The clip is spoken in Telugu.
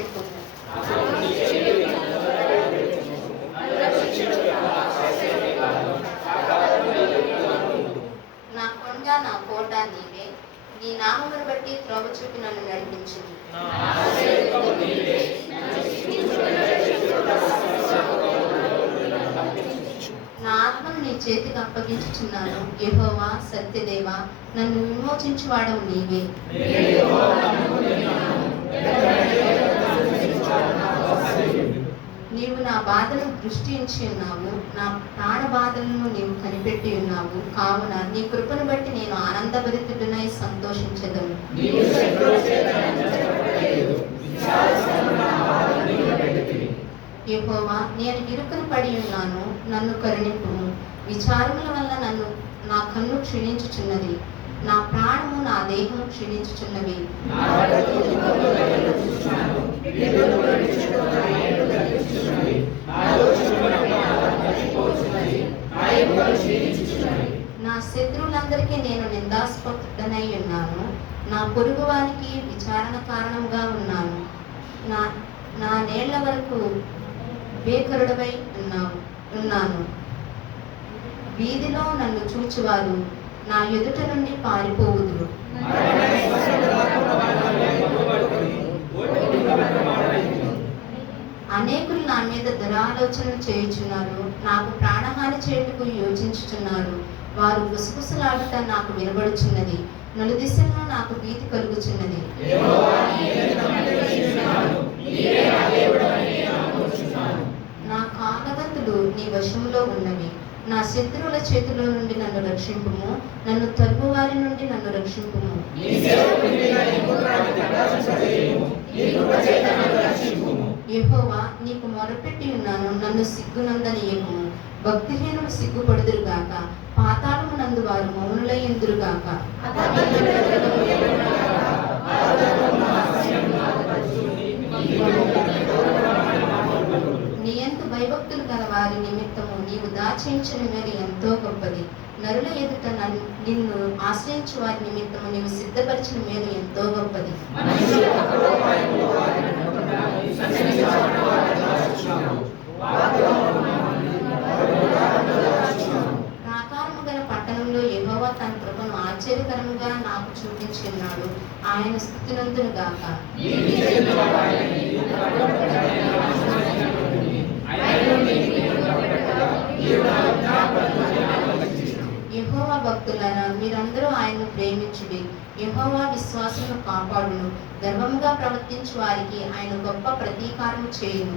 రక్షింపుము. నా కొండ నా కోట నీవే, నీ నామమును బట్టి త్రోవ చూపి నన్ను నడిపించు. నా ఆత్మను నీ చేతికి అప్పగించుచున్నాను. యెహోవా సత్యదేవా, నన్ను విమోచించువాడవు నీవే. నీవు నా బాధను దృష్టించి ఉన్నావు, నా ప్రాణ బాధలను నీవు కనిపెట్టి ఉన్నావు. కావున నీ కృపను బట్టి నేను ఆనందభరితుడనై సంతోషించెదను. యెహోవా, నేను ఇరుకును పడి ఉన్నాను, నన్ను కరుణింపుము. విచారముల వల్ల నా కన్ను క్షీణించుచున్నది, నా ప్రాణము నా దేహము క్షీణించుచున్నవి. నా శత్రువులందరికీ నేను నిందాస్పదుడనై ఉన్నాను, నా పొరుగు వారికి విచారణ కారణంగా ఉన్నాను. నా నేళ్ల వరకు బేకరుడవై ఉన్నాను. వీధిలో నన్ను చూచువారు నా ఎదుట నుండి పారిపోవుదురు. అనేకులు నా మీద దురాలోచనలు చేయుచున్నారు, నాకు ప్రాణహాని చేయుటకు యోచించుచున్నారు. వారు గుసగుసలాడుట నాకు వినబడుచున్నది, నలుదిశల్లో నాకు భీతి కలుగుచున్నది. నా కాలగతులు నీ వశంలో ఉన్నవి, నా శత్రువుల చేతిలో నుండి నన్ను రక్షింపుము. నన్ను తరుము వారి నుండి నన్ను రక్షింపుము. యెహోవా, నీకు మొరపెట్టి ఉన్నాను, నన్ను సిగ్గునందనీయకుము. భక్తిహీనులు సిగ్గుపడుదురుగాక, పాతాళము నందు వారు మౌనులై ఉందురుగాక. నీ యందు భయభక్తులు గల వారి నిమిత్తము నీవు దాచించిన మేలు ఎంతో గొప్పది. నరుల ఎదుట నిన్ను ఆశ్రయించు వారి నిమిత్తము నీవు సిద్ధపరిచిన మేలు ఎంతో గొప్పది. ప్రాకారము గల పట్టణంలో యెహోవా తన కృపను ఆశ్చర్యకరముగా నాకు చూపించున్నాడు. ఆయన స్తుతినందును గాక. యెహోవా భక్తులారా, మీరందరూ ఆయన్ను ప్రేమించుడి. యెహోవా విశ్వాసమును కాపాడును, గర్వముగా ప్రవర్తించు వారికి ఆయన గొప్ప ప్రతీకారము చేయును.